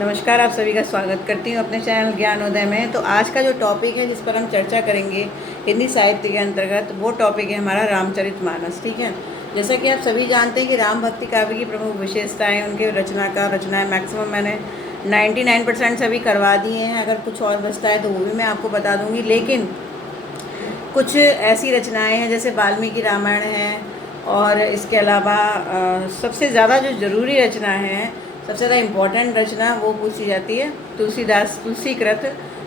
नमस्कार, आप सभी का स्वागत करती हूँ अपने चैनल ज्ञानोदय में। तो आज का जो टॉपिक है जिस पर हम चर्चा करेंगे हिंदी साहित्य के अंतर्गत, वो टॉपिक है हमारा रामचरितमानस। ठीक है, जैसा कि आप सभी जानते हैं कि राम भक्ति काव्य की प्रमुख विशेषताएं, उनके रचनाएं मैक्सिमम मैंने 99% सभी करवा दिए हैं। अगर कुछ और बचता है तो वो भी मैं आपको बता दूँगी। लेकिन कुछ ऐसी रचनाएँ हैं जैसे वाल्मीकि रामायण है, और इसके अलावा सबसे ज़्यादा जो ज़रूरी रचना है, सबसे ज़्यादा इम्पॉर्टेंट रचना वो पूछी जाती है तुलसीकृत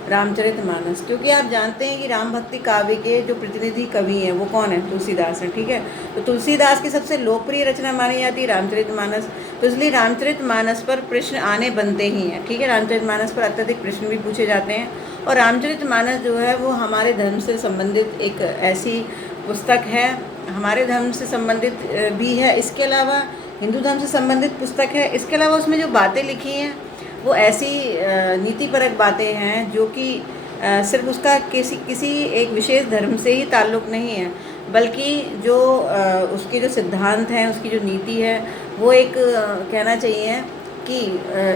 रामचरितमानस। क्योंकि आप जानते हैं कि राम भक्ति काव्य के जो प्रतिनिधि कवि हैं वो कौन है? तुलसीदास हैं। ठीक है, तो तुलसीदास की सबसे लोकप्रिय रचना मानी जाती है रामचरितमानस। तो इसलिए रामचरितमानस पर प्रश्न आने बनते ही हैं। ठीक है, रामचरितमानस पर अत्यधिक प्रश्न भी पूछे जाते हैं। और रामचरितमानस जो है वो हमारे धर्म से संबंधित एक ऐसी पुस्तक है, हमारे धर्म से संबंधित भी है, इसके अलावा हिंदू धर्म से संबंधित पुस्तक है। इसके अलावा उसमें जो बातें लिखी हैं वो ऐसी नीतिपरक बातें हैं जो कि सिर्फ उसका किसी एक विशेष धर्म से ही ताल्लुक़ नहीं है, बल्कि जो उसके जो सिद्धांत हैं, उसकी जो नीति है, वो एक कहना चाहिए कि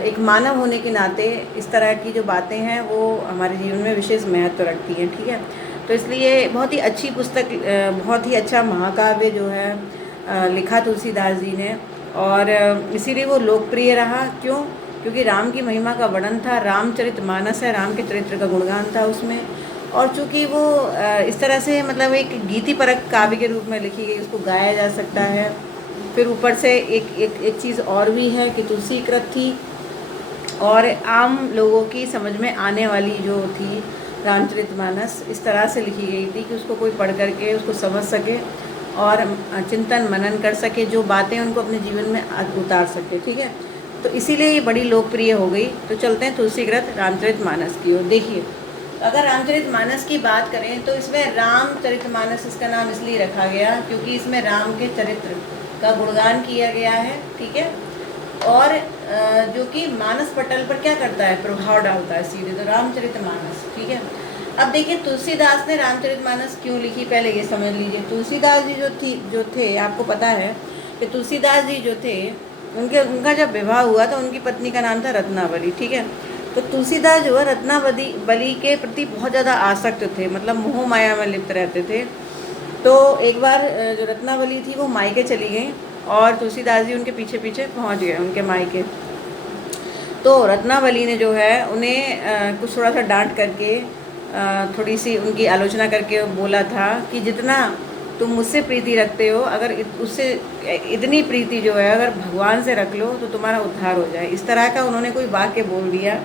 एक मानव होने के नाते इस तरह की जो बातें हैं वो हमारे जीवन में विशेष महत्व रखती हैं। ठीक है, तो इसलिए बहुत ही अच्छी पुस्तक, बहुत ही अच्छा महाकाव्य जो है लिखा तुलसीदास जी ने, और इसीलिए वो लोकप्रिय रहा। क्यों? क्योंकि राम की महिमा का वर्णन था, रामचरितमानस है, राम के चरित्र का गुणगान था उसमें। और चूँकि वो इस तरह से मतलब एक गीतिपरक काव्य के रूप में लिखी गई, उसको गाया जा सकता है। फिर ऊपर से एक चीज़ और भी है कि तुलसीकृत थी, और आम लोगों की समझ में आने वाली जो थी रामचरितमानस, इस तरह से लिखी गई थी कि उसको कोई पढ़ करके उसको समझ सके और चिंतन मनन कर सके, जो बातें उनको अपने जीवन में उतार सके। ठीक है, तो इसीलिए ये बड़ी लोकप्रिय हो गई। तो चलते हैं तुलसीकृत रामचरितमानस की ओर। देखिए, अगर रामचरितमानस की बात करें तो इसमें रामचरितमानस इसका नाम इसलिए रखा गया क्योंकि इसमें राम के चरित्र का गुणगान किया गया है। ठीक है, और जो कि मानस पटल पर क्या करता है? प्रभाव डालता है सीधे, तो रामचरितमानस। ठीक है, अब देखिए तुलसीदास ने रामचरितमानस क्यों लिखी, पहले ये समझ लीजिए। तुलसीदास जी जो थे, आपको पता है कि तुलसीदास जी जो थे, उनका जब विवाह हुआ तो उनकी पत्नी का नाम था रत्नावली। ठीक है, तो तुलसीदास जो है रत्नावली के प्रति बहुत ज़्यादा आसक्त थे, मतलब मोह माया में लिप्त रहते थे। तो एक बार जो रत्नावली थी वो मायके चली गई, और तुलसीदास जी उनके पीछे पीछे पहुंच गए उनके मायके। तो रत्नावली ने जो है उन्हें कुछ थोड़ा सा डांट करके, थोड़ी सी उनकी आलोचना करके बोला था कि जितना तुम मुझसे प्रीति रखते हो, अगर उससे इतनी प्रीति जो है अगर भगवान से रख लो तो तुम्हारा उद्धार हो जाए। इस तरह का उन्होंने कोई वाक्य बोल दिया।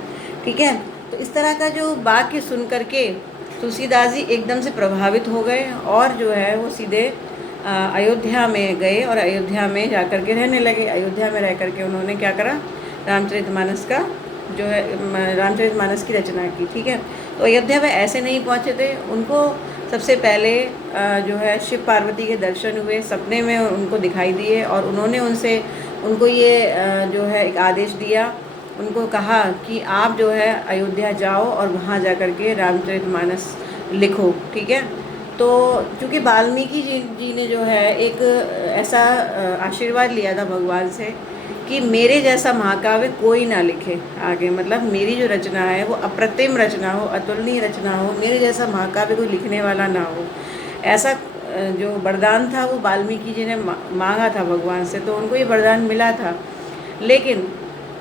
ठीक है, तो इस तरह का जो वाक्य सुन करके तुलसीदास जी एकदम से प्रभावित हो गए, और जो है वो सीधे अयोध्या में गए, और अयोध्या में जा कर के रहने लगे। अयोध्या में रह करके उन्होंने क्या करा? रामचरितमानस का जो है रामचरितमानस की रचना की। ठीक है, तो अयोध्या में ऐसे नहीं पहुँचे थे, उनको सबसे पहले जो है शिव पार्वती के दर्शन हुए, सपने में उनको दिखाई दिए, और उन्होंने उनको ये जो है एक आदेश दिया। उनको कहा कि आप जो है अयोध्या जाओ और वहाँ जा कर के रामचरितमानस लिखो। ठीक है, तो चूँकि वाल्मीकि जी ने जो है एक ऐसा आशीर्वाद लिया था भगवान से कि मेरे जैसा महाकाव्य कोई ना लिखे आगे, मतलब मेरी जो रचना है वो अप्रतिम रचना हो, अतुलनीय रचना हो, मेरे जैसा महाकाव्य कोई लिखने वाला ना हो। ऐसा जो वरदान था वो वाल्मीकि जी ने मांगा था भगवान से, तो उनको ये वरदान मिला था। लेकिन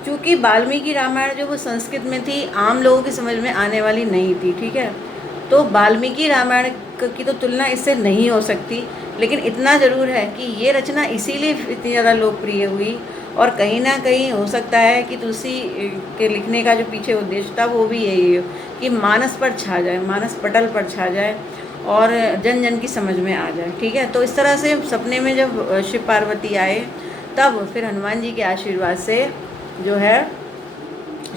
चूँकि वाल्मीकि रामायण जो वो संस्कृत में थी, आम लोगों की समझ में आने वाली नहीं थी। ठीक है, तो वाल्मीकि रामायण की तो तुलना इससे नहीं हो सकती, लेकिन इतना ज़रूर है कि ये रचना इसीलिए इतनी ज़्यादा लोकप्रिय हुई, और कहीं ना कहीं हो सकता है कि तुलसी के लिखने का जो पीछे उद्देश्य था वो भी यही हो कि मानस पर छा जाए, मानस पटल पर छा जाए, और जन जन की समझ में आ जाए। ठीक है, तो इस तरह से सपने में जब शिव पार्वती आए, तब फिर हनुमान जी के आशीर्वाद से जो है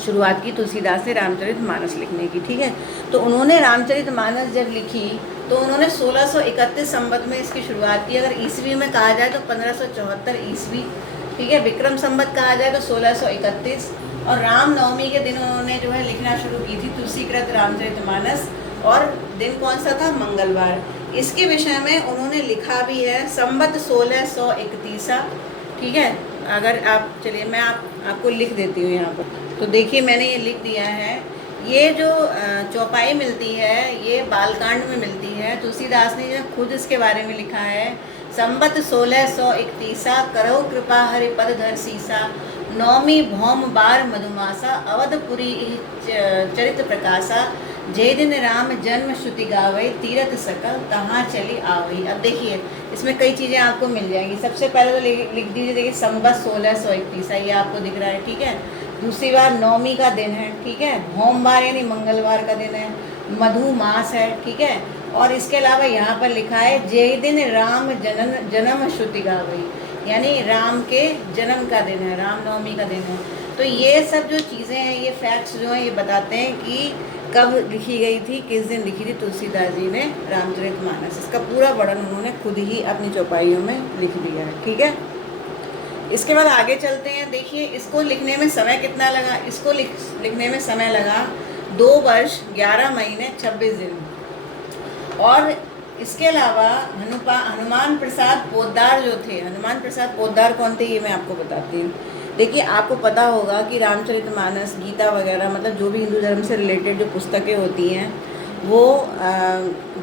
शुरुआत की तुलसीदास ने रामचरितमानस लिखने की। ठीक है, तो उन्होंने रामचरितमानस जब लिखी तो उन्होंने 1631 संवत में इसकी शुरुआत की। अगर ईस्वी में कहा जाए तो 1574 ईस्वी। ठीक है, विक्रम संवत कहा जाए तो 1631, और रामनवमी के दिन उन्होंने जो है लिखना शुरू की थी तुलसीकृत रामचरितमानस, और दिन कौन सा था? मंगलवार। इसके विषय में उन्होंने लिखा भी है संवत 1631। ठीक है, अगर आप चलिए मैं आपको लिख देती हूँ यहाँ पर। तो देखिए मैंने ये लिख दिया है। ये जो चौपाई मिलती है ये बालकांड में मिलती है। तुलसीदास ने खुद इसके बारे में लिखा है। संबत 1631 करो कृपा हरिपद धर सीसा, नौमी भौम बार मधुमासा, अवधपुरी चरित प्रकाशा, जय दिन राम जन्म श्रुति गावई, तीरथ सकल तहाँ चली आवई। अब देखिए इसमें कई चीज़ें आपको मिल जाएंगी। सबसे पहले तो लिख दीजिए, देखिए संबत 1631 ये आपको दिख रहा है, ठीक है। दूसरी बार नवमी का दिन है, ठीक है। भोमवार यानी मंगलवार का दिन है। मधु मास है, ठीक है। और इसके अलावा यहाँ पर लिखा है जय दिन राम जन्म श्रुति गावई, यानी राम के जन्म का दिन है, रामनवमी का दिन है। तो ये सब जो चीज़ें हैं, ये फैक्ट्स जो हैं, ये बताते हैं कि कब लिखी गई थी, किस दिन लिखी थी तुलसीदास जी ने रामचरितमानस। इसका पूरा वर्णन उन्होंने खुद ही अपनी चौपाइयों में लिख दिया है, ठीक है। इसके बाद आगे चलते हैं। देखिए इसको लिखने में समय कितना लगा। इसको लिखने में समय लगा 2 वर्ष 11 महीने 26 दिन। और इसके अलावा हनुमान प्रसाद पोद्दार जो थे, हनुमान प्रसाद पोद्दार कौन थे ये मैं आपको बताती हूँ। देखिए आपको पता होगा कि रामचरितमानस, गीता वगैरह, मतलब जो भी हिंदू धर्म से रिलेटेड जो पुस्तकें होती हैं वो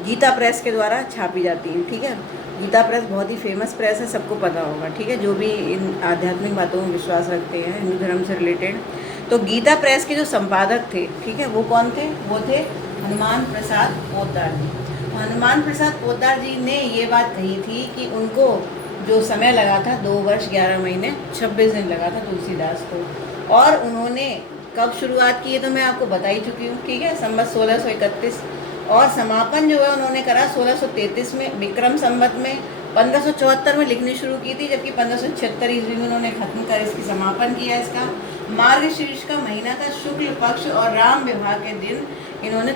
गीता प्रेस के द्वारा छापी जाती हैं, ठीक है। गीता प्रेस बहुत ही फेमस प्रेस है, सबको पता होगा, ठीक है, जो भी इन आध्यात्मिक बातों में विश्वास रखते हैं हिंदू धर्म से रिलेटेड। तो गीता प्रेस के जो संपादक थे, ठीक है, वो कौन थे? वो थे हनुमान प्रसाद पोद्दार जी। हनुमान प्रसाद पोद्दार जी ने ये बात कही थी कि उनको जो समय लगा था 2 वर्ष 11 महीने 26 दिन लगा था तुलसीदास को। और उन्होंने कब शुरुआत की है तो मैं आपको बता ही चुकी हूँ, ठीक है, संवत 1631। और समापन जो है उन्होंने करा 1633 में विक्रम संवत में। 1574 में लिखनी शुरू की थी, जबकि 1576 ईस्वी में उन्होंने खत्म कर इसकी समापन किया। इसका मार्गशीर्ष का महीना था, शुक्ल पक्ष और राम विवाह के दिन इन्होंने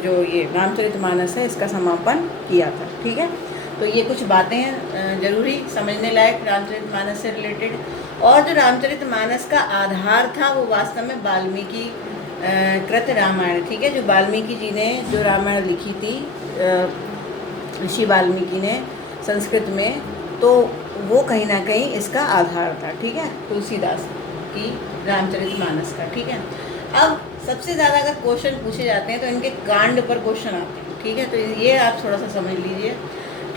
जो ये रामचरितमानस है इसका समापन किया था, ठीक है। तो ये कुछ बातें हैं जरूरी समझने लायक रामचरितमानस से रिलेटेड। और जो रामचरितमानस का आधार था वो वास्तव में वाल्मीकि कृत रामायण, ठीक है, जो वाल्मीकि जी ने जो रामायण लिखी थी, ऋषि वाल्मीकि ने संस्कृत में, तो वो कहीं ना कहीं इसका आधार था, ठीक है, तुलसीदास की रामचरितमानस का, ठीक है। अब सबसे ज़्यादा अगर क्वेश्चन पूछे जाते हैं तो इनके कांड पर क्वेश्चन आते हैं, ठीक है, तो ये आप थोड़ा सा समझ लीजिए,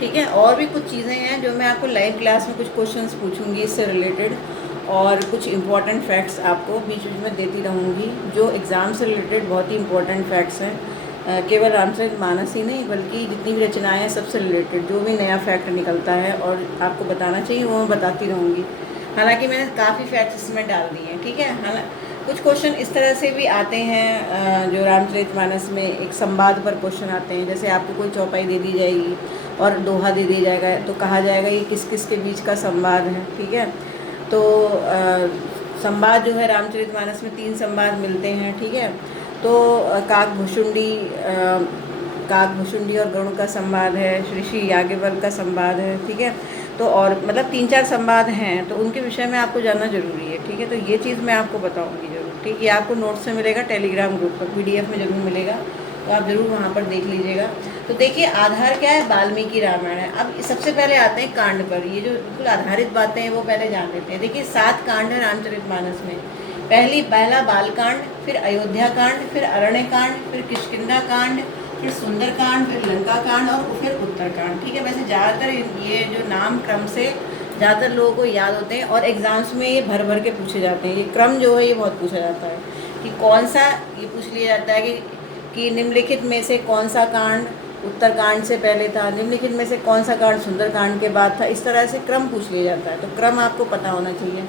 ठीक है। और भी कुछ चीज़ें हैं जो मैं आपको लाइव क्लास में कुछ क्वेश्चंस पूछूंगी इससे रिलेटेड, और कुछ इम्पॉर्टेंट फैक्ट्स आपको बीच बीच में देती रहूँगी जो एग्ज़ाम से रिलेटेड बहुत ही इम्पोर्टेंट फैक्ट्स हैं। केवल रामचरितमानस ही नहीं बल्कि जितनी भी रचनाएं हैं सबसे रिलेटेड जो भी नया फैक्ट निकलता है और आपको बताना चाहिए वो मैं बताती रहूँगी। हालांकि मैंने काफ़ी फैक्ट्स इसमें डाल दिए हैं, ठीक है। कुछ क्वेश्चन इस तरह से भी आते हैं जो रामचरितमानस में एक संवाद पर क्वेश्चन आते हैं। जैसे आपको कोई चौपाई दे दी जाएगी और दोहा दे दिया जाएगा तो कहा जाएगा ये किस किस के बीच का संवाद है, ठीक है। तो संवाद जो है रामचरितमानस में 3 संवाद मिलते हैं, ठीक है। तो काकभुषुंडी और गरुड़ का संवाद है, ऋषि याज्ञवल्क्य का संवाद है, ठीक है। तो और मतलब 3-4 संवाद हैं, तो उनके विषय में आपको जानना जरूरी है, ठीक है। तो ये चीज़ मैं आपको बताऊंगी जरूर, ठीक है। ये आपको नोट्स में मिलेगा, टेलीग्राम ग्रुप पर PDF में जरूर मिलेगा, तो आप ज़रूर वहाँ पर देख लीजिएगा। तो देखिए आधार क्या है, वाल्मीकि रामायण है। अब सबसे पहले आते हैं कांड पर। ये जो बिल्कुल आधारित बातें हैं वो पहले जान लेते हैं। देखिए 7 कांड है रामचरितमानस में। पहला बालकांड, फिर अयोध्या कांड, फिर अरण्य कांड, फिर किष्किंधा कांड, फिर सुंदर कांड, फिर लंका कांड और फिर उत्तरकांड, ठीक है। वैसे ज़्यादातर ये जो नाम क्रम से ज़्यादातर लोगों को याद होते हैं और एग्ज़ाम्स में ये भर भर के पूछे जाते हैं। ये क्रम जो है ये बहुत पूछा जाता है कि कौन सा, ये पूछ लिया जाता है कि निम्नलिखित में से कौन सा कांड उत्तरकांड से पहले था, निम्नलिखित में से कौन सा कांड सुंदरकांड के बाद था। इस तरह से क्रम पूछ लिया जाता है, तो क्रम आपको पता होना चाहिए।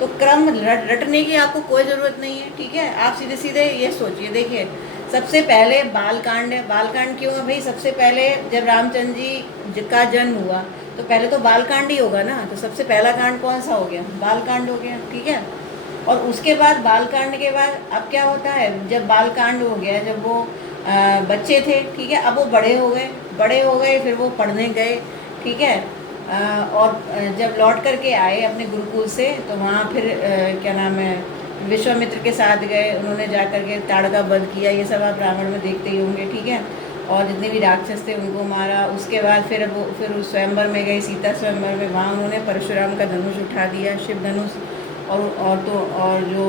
तो क्रम रटने की आपको कोई ज़रूरत नहीं है, ठीक है। आप सीधे सीधे ये सोचिए। देखिए सबसे पहले बालकांड है। बालकांड क्यों है भाई? सबसे पहले जब रामचंद्र जी का जन्म हुआ तो पहले तो बालकांड ही होगा ना, तो सबसे पहला कांड कौन सा हो गया? बालकांड हो गया, ठीक है। और उसके बाद बालकांड के बाद अब क्या होता है, जब बालकांड हो गया, जब वो बच्चे थे, ठीक है, अब वो बड़े हो गए, फिर वो पढ़ने गए, ठीक है। और जब लौट करके आए अपने गुरुकुल से तो वहाँ फिर क्या नाम है, विश्वामित्र के साथ गए, उन्होंने जा कर के ताड़का वध किया। ये सब आप रामायण में देखते ही होंगे, ठीक है। और जितने भी राक्षस थे उनको मारा। उसके बाद फिर उस स्वयंवर में गई, सीता स्वयंवर में, वहाँ उन्होंने परशुराम का धनुष उठा दिया, शिव धनुष। और जो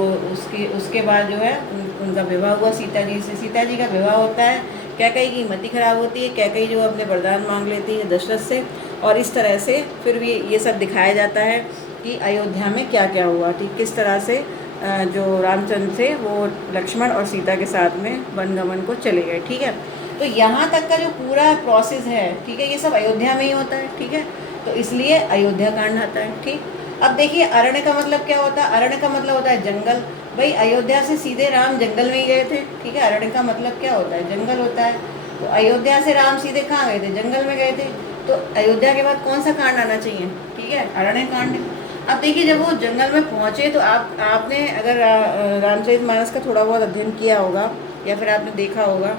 उसके बाद जो है उनका विवाह हुआ सीता जी से। सीता जी का विवाह होता है, कैकई की मति खराब होती है, कैकई जो अपने वरदान मांग लेती है दशरथ से, और इस तरह से फिर भी ये सब दिखाया जाता है कि अयोध्या में क्या क्या हुआ, ठीक किस तरह से जो रामचंद्र थे वो लक्ष्मण और सीता के साथ में वनगमन को चले गए। ठीक है, तो यहाँ तक का जो पूरा प्रोसेस है, ठीक है, ये सब अयोध्या में ही होता है। ठीक है, तो इसलिए अयोध्या कांड आता है। ठीक, अब देखिए अरण्य का मतलब क्या होता है? अरण्य का मतलब होता है जंगल। भाई अयोध्या से सीधे राम जंगल में ही गए थे। ठीक है, अरण्य का मतलब क्या होता है? जंगल होता है। तो अयोध्या से राम सीधे कहाँ गए थे? जंगल में गए थे। तो अयोध्या के बाद कौन सा कांड आना चाहिए? ठीक है, अरण्य कांड। अब देखिए जब वो जंगल में पहुँचे तो आपने अगर रामचरितमानस का थोड़ा बहुत अध्ययन किया होगा या फिर आपने देखा होगा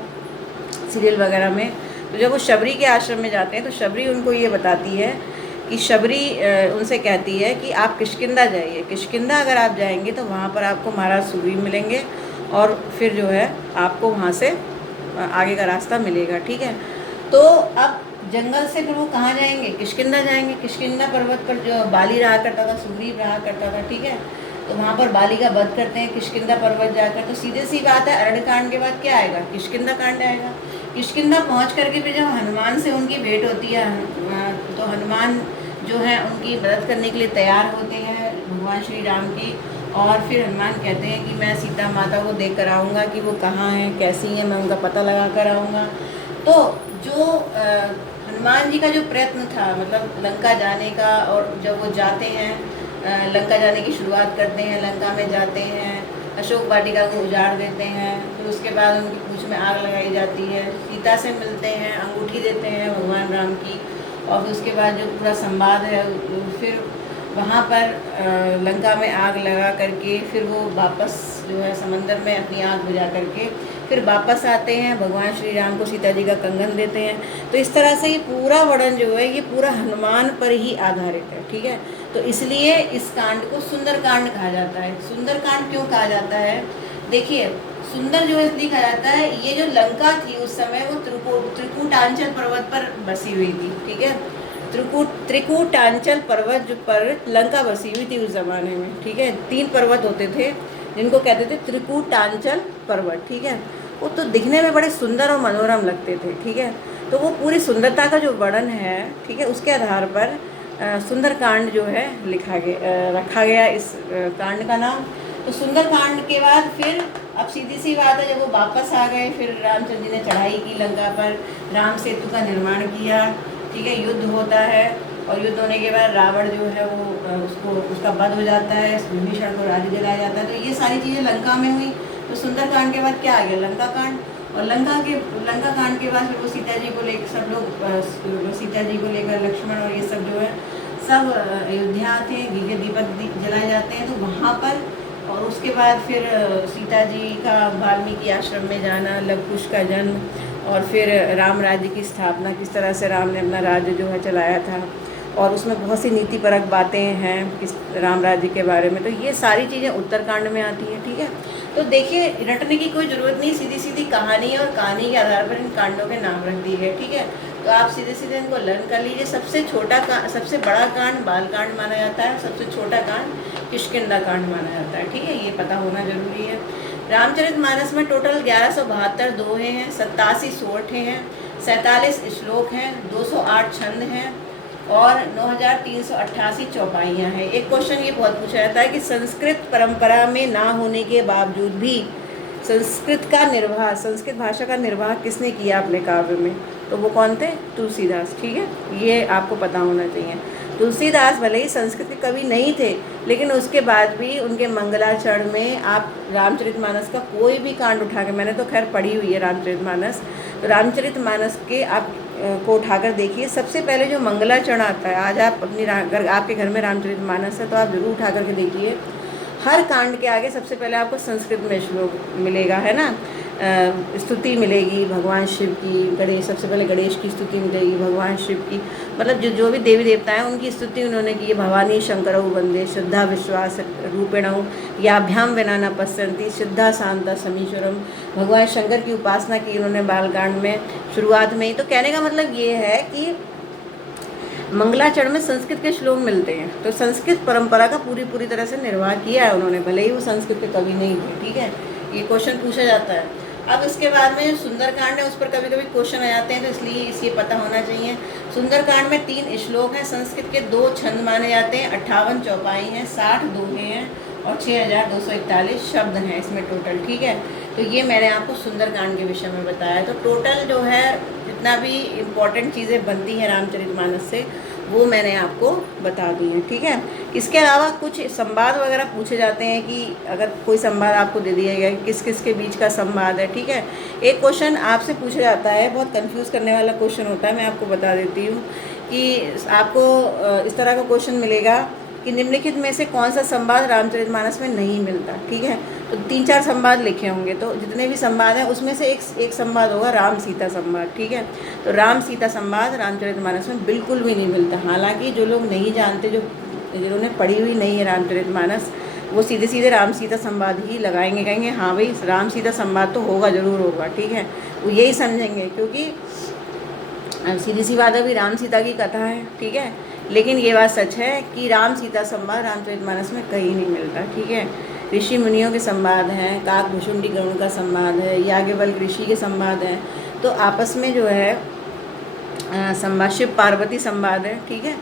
सीरियल वगैरह में, तो जब वो शबरी के आश्रम में जाते हैं तो शबरी उनको ये बताती है कि शबरी उनसे कहती है कि आप किष्किंधा जाइए। किष्किंधा अगर आप जाएंगे तो वहाँ पर आपको महाराज सुग्रीव मिलेंगे और फिर जो है आपको वहाँ से आगे का रास्ता मिलेगा। ठीक है, तो अब जंगल से फिर वो कहाँ जाएंगे? किष्किंधा जाएंगे। किष्किंधा पर्वत पर जो बाली रहा करता था, सुग्रीव रहा करता था। ठीक है, तो वहाँ पर बाली का वध करते हैं किष्किंधा पर्वत जाकर। तो सीधे सी बात है, अरण्य कांड के बाद क्या आएगा? किष्किंधा कांड आएगा। किष्किंधा पहुँच करके फिर जब हनुमान से उनकी भेंट होती है, तो हनुमान जो है उनकी मदद करने के लिए तैयार होते हैं भगवान श्री राम की। और फिर हनुमान कहते हैं कि मैं सीता माता को देख कर आऊँगा कि वो कहाँ हैं, कैसी हैं, मैं उनका पता लगा कर आऊँगा। तो जो हनुमान जी का जो प्रयत्न था, मतलब लंका जाने का, और जब वो जाते हैं लंका जाने की शुरुआत करते हैं, लंका में जाते हैं, अशोक वाटिका को उजाड़ देते हैं, फिर उसके बाद उनकी पूंछ में आग लगाई जाती है, सीता से मिलते हैं, अंगूठी देते हैं भगवान राम की, और फिर उसके बाद जो पूरा संवाद है, फिर वहाँ पर लंका में आग लगा करके फिर वो वापस जो है समंदर में अपनी आग बुझा करके फिर वापस आते हैं, भगवान श्री राम को सीता जी का कंगन देते हैं। तो इस तरह से ये पूरा वर्णन जो है ये पूरा हनुमान पर ही आधारित है। ठीक है, तो इसलिए इस कांड को सुंदर कांड कहा जाता है। सुंदर कांड क्यों कहा जाता है? देखिए सुंदर जो है इसलिए कहा जाता है, ये जो लंका थी उस समय वो त्रिकूटांचल पर्वत पर बसी हुई थी। ठीक है, त्रिकूटांचल पर्वत जो पर लंका बसी हुई थी उस ज़माने में। ठीक है, 3 पर्वत होते थे जिनको कहते थे त्रिकूटांचल पर्वत। ठीक है, वो तो दिखने में बड़े सुंदर और मनोरम लगते थे। ठीक है, तो वो पूरी सुंदरता का जो वर्णन है, ठीक है, उसके आधार पर सुंदर कांड जो है रखा गया इस कांड का नाम। तो सुंदर कांड के बाद फिर अब सीधी सी बात है, जब वो वापस आ गए फिर रामचंद्र जी ने चढ़ाई की लंका पर, राम सेतु का निर्माण किया। ठीक है, युद्ध होता है, और युद्ध होने के बाद रावण जो है वो उसका वध हो जाता है, विभीषण को राज्य दिलाया जाता है। तो ये सारी चीज़ें लंका में हुई। तो सुंदर कांड के बाद क्या आ गया? लंका कांड। और लंका कांड के बाद फिर वो सीता जी को लेकर सब लोग सीता जी को लेकर लक्ष्मण और ये सब जो है सब अयोध्या आते हैं, दिव्य दीपक जलाए जाते हैं। तो वहाँ पर, और उसके बाद फिर सीता जी का वाल्मीकि आश्रम में जाना, लव कुश का जन्म, और फिर राम राज्य की स्थापना, किस तरह से राम ने अपना राज्य जो है चलाया था, और उसमें बहुत सी नीतिपरक बातें हैं इस राम राज्य के बारे में। तो ये सारी चीज़ें उत्तरकांड में आती हैं। ठीक है, तो देखिए रटने की कोई ज़रूरत नहीं, सीधी सीधी कहानी है, और कहानी के आधार पर इन कांडों के नाम रख दिए गए। ठीक है, तो आप सीधे सीधे इनको लर्न कर लीजिए। सबसे बड़ा कांड बालकांड माना जाता है, सबसे छोटा कांड किष्किंधा कांड माना जाता है। ठीक है, ये पता होना जरूरी है। रामचरितमानस में टोटल 1172 दोहे हैं, 87 सोरठे हैं, 47 श्लोक हैं, 208 छंद हैं, और 9388 चौपाइयाँ हैं। एक क्वेश्चन ये बहुत पूछा जाता है कि संस्कृत परंपरा में ना होने के बावजूद भी संस्कृत भाषा का निर्वाह किसने किया अपने काव्य में? तो वो कौन थे? तुलसीदास। ठीक है, ये आपको पता होना चाहिए। तुलसीदास भले ही संस्कृत के कवि नहीं थे, लेकिन उसके बाद भी उनके मंगलाचरण में आप रामचरितमानस का कोई भी कांड उठा के, मैंने तो खैर पढ़ी हुई है रामचरितमानस, तो रामचरितमानस के आप को उठाकर देखिए, सबसे पहले जो मंगलाचरण आता है, आज आप अगर आपके घर में रामचरितमानस है तो आप जरूर उठा करके देखिए, हर कांड के आगे सबसे पहले आपको संस्कृत में श्लोक मिलेगा, है ना। स्तुति मिलेगी भगवान शिव की, गणेश, सबसे पहले गणेश की स्तुति मिलेगी, भगवान शिव की, मतलब जो जो भी देवी देवता हैं उनकी स्तुति उन्होंने की है। भवानी शंकरौ वंदे श्रद्धा विश्वास रूपिणौ याभ्याम विना न पश्यन्ति सिद्धा शांता समीश्वरम। भगवान शंकर की उपासना की उन्होंने बालकांड में शुरुआत में ही। तो कहने का मतलब ये है कि मंगलाचरण में संस्कृत के श्लोक मिलते हैं, तो संस्कृत परंपरा का पूरी तरह से निर्वाह किया है उन्होंने, भले ही वो संस्कृत के कवि नहीं थे। ठीक है, ये क्वेश्चन पूछा जाता है। अब इसके बाद में सुंदरकांड है, उस पर कभी कभी क्वेश्चन आ जाते हैं, तो इसलिए इसे पता होना चाहिए। सुंदरकांड में 3 श्लोक हैं, संस्कृत के 2 छंद माने जाते हैं, 58 चौपाई हैं, 60 दोहे हैं और 6241 शब्द हैं इसमें टोटल। ठीक है, तो ये मैंने आपको सुंदरकांड के विषय में बताया। तो टोटल जो है जितना भी इम्पोर्टेंट चीज़ें बनती हैं रामचरितमानस से वो मैंने आपको बता दी हैं। ठीक है, इसके अलावा कुछ संवाद वगैरह पूछे जाते हैं कि अगर कोई संवाद आपको दे दिया गया कि किस किस के बीच का संवाद है। ठीक है, एक क्वेश्चन आपसे पूछा जाता है, बहुत कंफ्यूज करने वाला क्वेश्चन होता है, मैं आपको बता देती हूँ कि आपको इस तरह का क्वेश्चन मिलेगा कि निम्नलिखित में से कौन सा संवाद रामचरितमानस में नहीं मिलता। ठीक है, तो 3-4 संवाद लिखे होंगे, तो जितने भी संवाद हैं उसमें से एक संवाद होगा राम सीता संवाद। ठीक है, तो राम सीता संवाद रामचरितमानस में बिल्कुल भी नहीं मिलता। हालांकि जो लोग नहीं जानते, जिन्होंने पढ़ी हुई नहीं है रामचरितमानस, वो सीधे सीधे राम सीता संवाद ही लगाएंगे, कहेंगे हाँ भाई राम सीता संवाद तो होगा, ज़रूर होगा। ठीक है, वो यही समझेंगे क्योंकि सीधी सी बात है, अभी राम सीता की कथा है। ठीक है, लेकिन ये बात सच है कि राम सीता संवाद रामचरितमानस में कहीं नहीं मिलता। ठीक है, ऋषि मुनियों के संवाद हैं, काकभुशुंडी गरुड़ का संवाद है, याज्ञवल्क्य ऋषि के संवाद हैं, तो आपस में जो है संवाद शिव पार्वती संवाद है। ठीक है,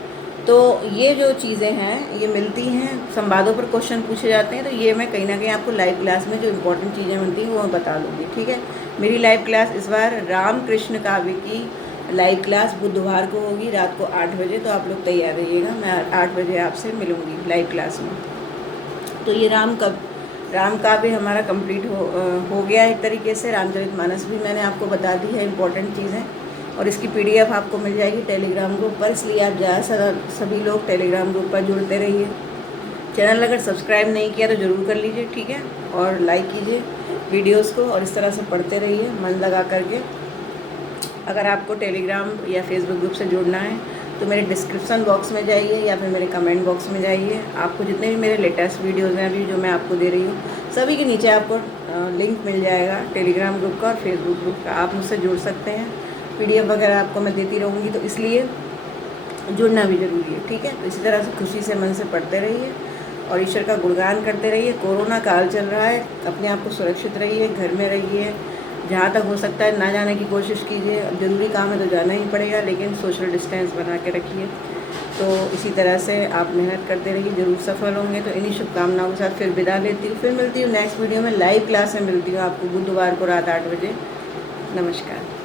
तो ये जो चीज़ें हैं ये मिलती हैं, संवादों पर क्वेश्चन पूछे जाते हैं, तो ये मैं कहीं ना कहीं आपको लाइव क्लास में जो इम्पोर्टेंट चीज़ें बनती हैं वो मैं बता दूँगी। ठीक है, मेरी लाइव क्लास इस बार राम कृष्ण काव्य की लाइव क्लास बुधवार को होगी रात को 8 बजे, तो आप लोग तैयार रहिएगा, मैं 8 बजे आपसे मिलूँगी लाइव क्लास में। तो ये राम काव्य हमारा कंप्लीट हो गया एक तरीके से। रामचरितमानस भी मैंने आपको बता दी है इम्पोर्टेंट चीज़ें, और इसकी PDF आपको मिल जाएगी टेलीग्राम ग्रुप पर, इसलिए आप ज़्यादा सभी लोग टेलीग्राम ग्रुप पर जुड़ते रहिए। चैनल अगर सब्सक्राइब नहीं किया तो ज़रूर कर लीजिए। ठीक है, और लाइक कीजिए वीडियोज़ को और इस तरह से पढ़ते रहिए मन लगा करके। अगर आपको टेलीग्राम या फेसबुक ग्रुप से जुड़ना है तो मेरे डिस्क्रिप्शन बॉक्स में जाइए या फिर मेरे कमेंट बॉक्स में जाइए, आपको जितने भी मेरे लेटेस्ट वीडियोज़ हैं अभी जो मैं आपको दे रही हूँ सभी के नीचे आपको लिंक मिल जाएगा टेलीग्राम ग्रुप का और फेसबुक ग्रुप का, आप मुझसे जुड़ सकते हैं। PDF वगैरह आपको मैं देती रहूँगी, तो इसलिए जुड़ना भी ज़रूरी है। ठीक है, तो इसी तरह से खुशी से मन से पढ़ते रहिए और ईश्वर का गुणगान करते रहिए। कोरोना काल चल रहा है, अपने आप को सुरक्षित रहिए, घर में रहिए, जहाँ तक हो सकता है ना जाने की कोशिश कीजिए। अब ज़रूरी काम है तो जाना ही पड़ेगा, लेकिन सोशल डिस्टेंस बना के रखिए। तो इसी तरह से आप मेहनत करते रहिए, ज़रूर सफल होंगे। तो इन्हीं शुभकामनाओं के साथ फिर विदा लेती हूँ, फिर मिलती हूँ नेक्स्ट वीडियो में, लाइव क्लास में मिलती हूँ आपको बुधवार को रात 8 बजे। नमस्कार।